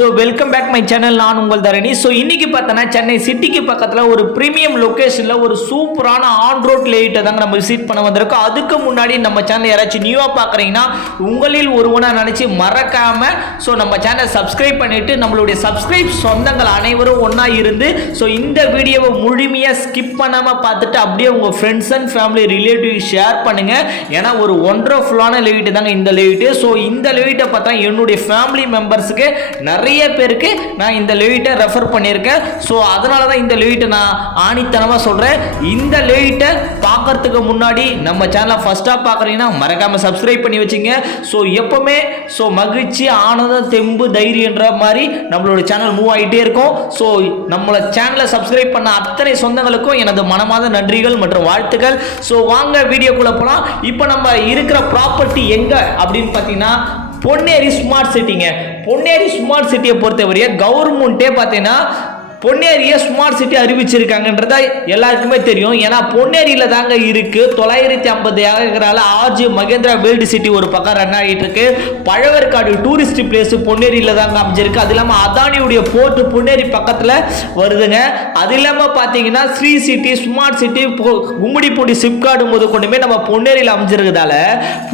So welcome back my channel. நான் உங்கள் தரணி. So இன்னைக்கு பார்த்தோன்னா சென்னை சிட்டிக்கு பக்கத்தில் ஒரு ப்ரீமியம் லொக்கேஷனில் ஒரு சூப்பரான ஆன் ரோட் லேட்டை தாங்க நம்ம விசிட் பண்ண வந்திருக்கோம். அதுக்கு முன்னாடி நம்ம சேனல் யாராச்சும் நியூவாக பார்க்குறீங்கன்னா உங்களில் ஒருவனாக நினச்சி மறக்காமல் நம்ம சேனல் சப்ஸ்கிரைப் பண்ணிவிட்டு நம்மளுடைய சப்ஸ்கிரைப் சொந்தங்கள் அனைவரும் ஒன்றா இருந்து இந்த வீடியோவை முழுமையாக ஸ்கிப் பண்ணாமல் பார்த்துட்டு அப்படியே உங்கள் friends and family relative share பண்ணுங்கள். ஏன்னா ஒரு ஒண்டர்ஃபுல்லான லேட்டு தாங்க இந்த லேட்டு. ஸோ இந்த லேட்டை பார்த்தா என்னுடைய ஃபேமிலி மெம்பர்ஸுக்கு நிறைய பேருக்கு நான் இந்த லேட்டை ரெஃபர் பண்ணியிருக்கேன். ஸோ அதனால தான் இந்த லேட்டை நான் ஆணித்தனமாக சொல்கிறேன். இந்த லேட்டை பார்க்கறதுக்கு முன்னாடி நம்ம சேனலை ஃபஸ்ட்டாக பார்க்குறீங்கன்னா மறக்காமல் சப்ஸ்கிரைப் பண்ணி வச்சுங்க. ஸோ எப்போவுமே மகிழ்ச்சி, ஆனந்தம், தெம்பு, தைரியன்ற மாதிரி நம்மளோட சேனல் மூவ் ஆகிட்டே இருக்கும். ஸோ நம்மளோட சேனலை சப்ஸ்கிரைப் பண்ண அத்தனை சொந்தங்களுக்கும் எனது மனமார்ந்த நன்றிகள் மற்றும் வாழ்த்துக்கள். ஸோ வாங்க வீடியோக்குள்ளே போகலாம். இப்போ நம்ம இருக்கிற ப்ராப்பர்ட்டி எங்கே அப்படின்னு பார்த்தீங்கன்னா பொன்னேரி ஸ்மார்ட் சிட்டிங்க. பொன்னேரி ஸ்மார்ட் சிட்டியை பொறுத்தவரைய கவர்மெண்ட்டே பார்த்தீங்கன்னா பொன்னேரியை ஸ்மார்ட் சிட்டி அறிவிச்சிருக்காங்கன்றதா எல்லாருக்குமே தெரியும். ஏன்னா பொன்னேரியில் தாங்க இருக்கு 950 ஏக்கரால ஆர்ஜி மகேந்திரா வேர்ல்டு சிட்டி ஒரு பக்கம் ரன் ஆகிட்டு இருக்கு. பழவேற்காடு டூரிஸ்ட் பிளேஸ் பொன்னேரியில் தாங்க அமைஞ்சிருக்கு. அது இல்லாமல் அதானியுடைய போர்ட் பொன்னேரி பக்கத்தில் வருதுங்க. அது இல்லாமல் பார்த்தீங்கன்னா Sri city, smart city, Gummidipoondi SIPCOT முதற்கொண்டுமே நம்ம பொன்னேரியில் அமைஞ்சிருக்கிறதால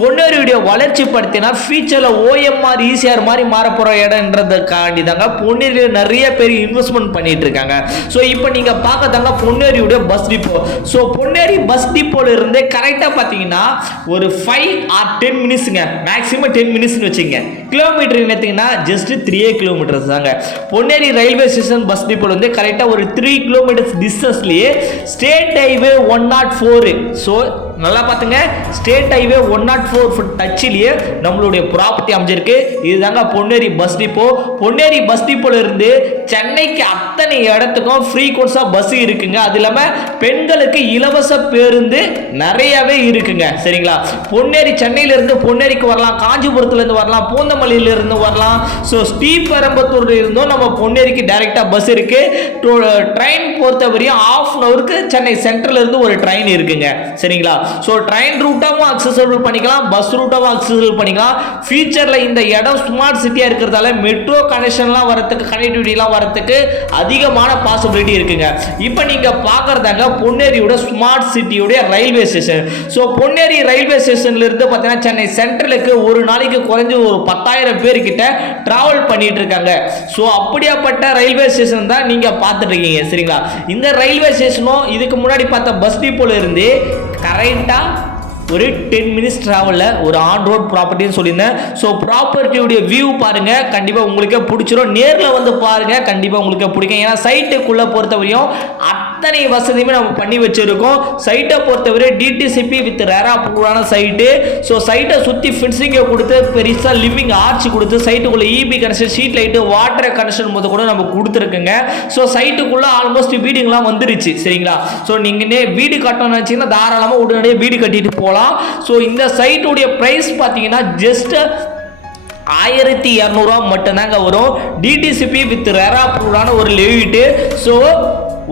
பொன்னேரியுடைய வளர்ச்சி படுத்தினா ஃபியூச்சரில் ஓஎம்ஆர் ஈசிஆர் மாதிரி மாறப்போகிற இடம்ன்றதுக்காண்டி தாங்க பொன்னேரியில் நிறைய பேர் இன்வெஸ்ட்மெண்ட் பண்ணி இருக்காங்க. சோ இப்போ நீங்க பார்க்கதாங்க பொன்னேரியோட bus depot. So Ponneri bus டிப்போல இருந்து கரெக்ட்டா பாத்தீங்கன்னா ஒரு 5 or 10 மினிட்ஸ்ங்க, மேக்ஸிமம் 10 மினிட்ஸ் வெச்சீங்க. கிலோமீட்டர் என்னத்தீங்கன்னா ஜஸ்ட் 3 கிலோமீட்டர்ஸ் தாங்க. பொன்னேரி ரயில்வே ஸ்டேஷன் பஸ் டிப்போல இருந்து கரெக்ட்டா ஒரு 3 கிலோமீட்டர்ஸ் டிஸ்டன்ஸ்லயே ஸ்டேட் ஹைவே 104. சோ நல்லா பாத்துங்க, ஸ்டேட் ஹைவே 104 டச்சிலேயே நம்மளுடைய ப்ராப்பர்ட்டி அமைஞ்சிருக்கு. இதுதாங்க Ponneri bus depot. Ponneri bus டிப்போல இருந்து சென்னைக்கு அத்தனை இடத்துக்கும் ஃப்ரீ கோர்ஸா பஸ் இருக்குங்க. அது இல்லாம பெண்களுக்கு இலவச பேருந்து நிறையவே இருக்குங்க. சரிங்களா? பொன்னேரி சென்னையில இருந்து பொன்னேரிக்கு வரலாம், காஞ்சிபுரத்துல இருந்து வரலாம், பூந்தமல்லியில இருந்து வரலாம். ஸோ ஸ்ரீபெரும்புத்தூர்ல இருந்தும் நம்ம பொன்னேரிக்கு டைரக்டா பஸ் இருக்கு. ட்ரெயின் பொறுத்தவரையும் ½ அன் ஹவருக்கு சென்னை சென்ட்ரல் இருந்து ஒரு ட்ரெயின் இருக்குங்க. சரிங்களா? ஸோ ட்ரெயின் ரூட்டாவும் அக்சசபிள் பண்ணிக்கலாம், பஸ் ரூட்டாவும் அக்சசபிள் பண்ணிக்கலாம். ஃபியூச்சர்ல இந்த இடம் ஸ்மார்ட் சிட்டியா இருக்கிறதால மெட்ரோ கனெக்ஷன்லாம் வரதுக்கு, கனெக்டிவிட்டிலாம் வரதுக்கு அதிகமான பாசிபிலிட்டி இருக்குங்க. இப்போ நீங்க பார்க்கறதாங்க பொன்னேரியோட ஸ்மார்ட் சிட்டியோட railway station. So Ponneri railway ஸ்டேஷன்ல இருந்து பார்த்தீங்கன்னா சென்னை சென்ட்ரலுக்கு ஒரு நாளைக்கு குறைஞ்சு ஒரு 10,000 பேர் கிட்ட டிராவல் பண்ணிட்டு இருக்காங்க. ஸோ அப்படியாப்பட்ட ரயில்வே ஸ்டேஷன் தான் நீங்க பார்த்துட்டு இருக்கீங்க. சரிங்களா? இந்த ரயில்வே ஸ்டேஷனும் இதுக்கு முன்னாடி பார்த்த பஸ் டிப்போல இருந்து கரெக்டா ஒரு 10 மினிட்ஸ் டிராவலில் ஒரு ஆன் ரோட் ப்ராப்பர்ட்டின்னு சொல்லியிருந்தேன். ஸோ ப்ராப்பர்ட்டியுடைய வியூ பாருங்க, கண்டிப்பாக உங்களுக்கே பிடிச்சிரும். நேரில் வந்து பாருங்க, கண்டிப்பாக உங்களுக்கே பிடிக்கும். ஏன்னா சைட்டுக்குள்ளே பொறுத்தவரையும் அத்தனை வசதியுமே நம்ம பண்ணி வச்சிருக்கோம். சைட்டை பொறுத்தவரை டிடிசிபி வித் ரேரா அப்ரூவ்டான சைட்டு. ஸோ சைட்டை சுற்றி ஃபின்சிங்கை கொடுத்து பெருசாக லிவிங் ஆர்ச் கொடுத்து சைட்டுக்குள்ளே EB connection, street light, water connection போது கூட நம்ம கொடுத்துருக்குங்க. ஸோ சைட்டுக்குள்ளே ஆல்மோஸ்ட் வீடுங்களாம் வந்துருச்சு. சரிங்களா? ஸோ நீங்கள் வீடு கட்டணும்னு நினச்சிங்கன்னா தாராளமாக உடனடியே வீடு கட்டிட்டு போகலாம். ஸோ இந்த சைட்டுடைய பிரைஸ் பார்த்தீங்கன்னா ஜஸ்ட் 1200 மட்டும்தாங்க வரும். டிடிசிபி வித் ரேரா அப்ரூவ்டான ஒரு லேவிட்டு. ஸோ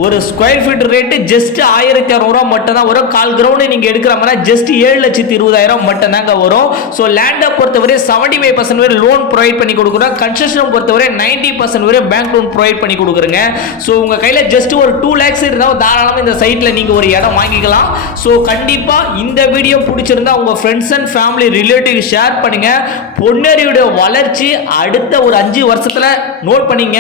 ஒரு ஸ்கொயர் ஃபீட் ரேட்டு ஜஸ்ட் 1600 மட்டும் தான் வரும். கால் கிரவுண்டு நீங்கள் எடுக்கிற மாதிரி ஜஸ்ட் 7,20,000 மட்டும் தாங்க வரும். ஸோ லேண்டை பொறுத்தவரை 75% வரை லோன் ப்ரொவைட் பண்ணி கொடுக்குறோம். கன்ஸ்ட்ரக்ஷன் பொறுத்தவரை 90% வரை பேங்க் லோன் ப்ரொவைட் பண்ணி கொடுக்குறேங்க. ஸோ உங்கள் கையில் ஜஸ்ட் ஒரு 2 lakhs இருந்தால் தாராளமாக இந்த சைட்டில் நீங்கள் ஒரு இடம் வாங்கிக்கலாம். ஸோ கண்டிப்பாக இந்த வீடியோ பிடிச்சிருந்தா உங்கள் friends and family relative share பண்ணுங்கள். பொன்னேரியோட வளர்ச்சி அடுத்த ஒரு 5 வருஷத்தில் நோட் பண்ணிங்க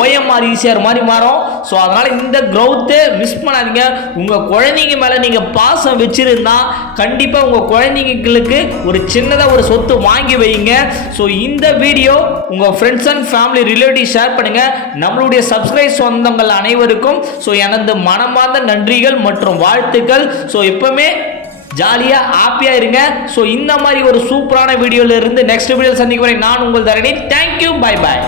ஓஎம்ஆர் ஈசிஆர் மாதிரி மாறும். ஸோ அதனால் இந்த growth மிஸ் பண்ணாதீங்க. உங்க குழந்தைங்க மேல நீங்க பாசம் வச்சிருந்தா கண்டிப்பா உங்க குழந்தைங்களுக்கு ஒரு சின்னதா ஒரு சொத்து வாங்கி வைங்க. சோ இந்த வீடியோ உங்க friends and family relative share பண்ணுங்க. நம்மளுடைய சப்ஸ்கிரைப் சொந்தங்கள் அனைவருக்கும் எனது மனமார்ந்த நன்றிகள் மற்றும் வாழ்த்துக்கள். சோ எப்பவுமே ஜாலியா ஹாப்பியா இருங்க. சோ இந்த மாதிரி ஒரு சூப்பரான வீடியோல இருந்து நெக்ஸ்ட் வீடியோ சந்திக்கும் வரை நான் உங்கள் தரணி. Thank you, bye bye.